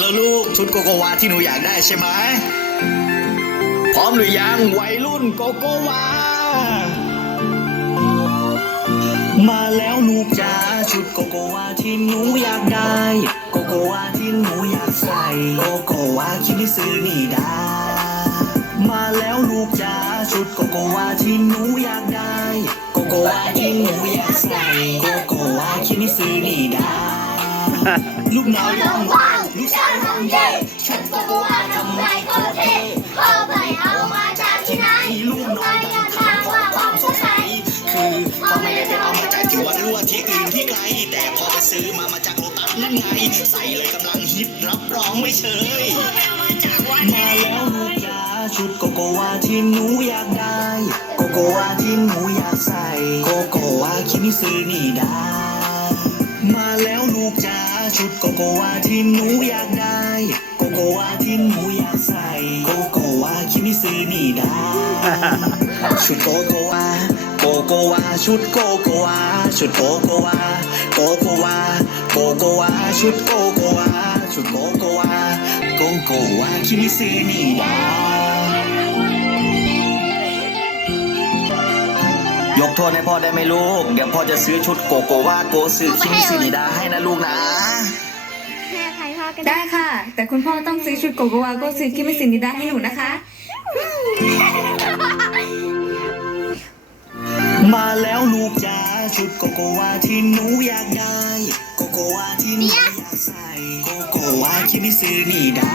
แล้วลูกชุดโกโกวาที่หนูอยากได้ใช่ไหมพร้อมหรือยังวัยรุ่นโกโกวา มาแล้วลูกจ๋าชุดโกโกวาที่หนูอยากได้ โกโกวาที่หนูอยากใส่ โกโกวาคิมิซึนี่ดามาแล้วลูกจ๋าชุดโกโกวาที่หนูอยากได้ โกโกวาที่หนูอยากใส่ โกโกวาคิมิซึนี่ดา ลูกน้อยร้องว้าวลูกสาวร้องเย่ฉันโกโกวาทำไมโคตรเท่พ่อไปเอามาจากที่ไหนลูกน้อยต้องถามว่าความสงสัยคือพ่อไม่ได้ไปเอามาจากที่วัดลวดที่อื่นที่ไกล แต่พอไปซื้อมามาจากโลตัสนั่นไง ใส่เลยกำลังฮิตรับรองไม่เชยมาแล้วลูกจ๋าชุดโกโกวาที่หนูอยากได้ โกโกวาที่หนูอยากใส่ โกโกวาคิมิซึนี่ไดา มาแล้วลูกจ๋าชุดโกโกวาที่หนูอยากได้ โกโกวาที่หนูอยากใส่ โกโกวาคิมิซึนี่ดาชุดโกโกวาโกโกวาชุดโกโกวาชุดโกโกวาโกโกวาโกโกวาชุดโกโกวาชุดโกโกวาโกโกวาคิมิซึนี่ดา ยกโทษให้พ่อได้ไหมลูก เดี๋ยวพ่อจะซื้อชุดโกโกวาโกสึคิมิซึนิดาให้นะลูกนะแม่ใครพ่อก็ได้ค่ะ แต่คุณพ่อต้องซื้อชุดโกโกวาโกซื้อคิมิสินิดาให้หนูนะคะ มาแล้วลูกจ๋าชุดโกโกวาที่หนูอยากได้ โกโกวาที่หนูอยากใส่โกโกวาคิมิซึนี่ดา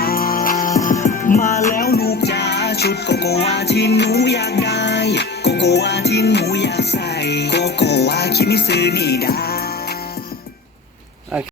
มาแล้วลูกจ๋าชุดโกโกวาที่หนูอยาก วาที่หนูอยากใส่ โกโกวาคิมิซึนี่ดา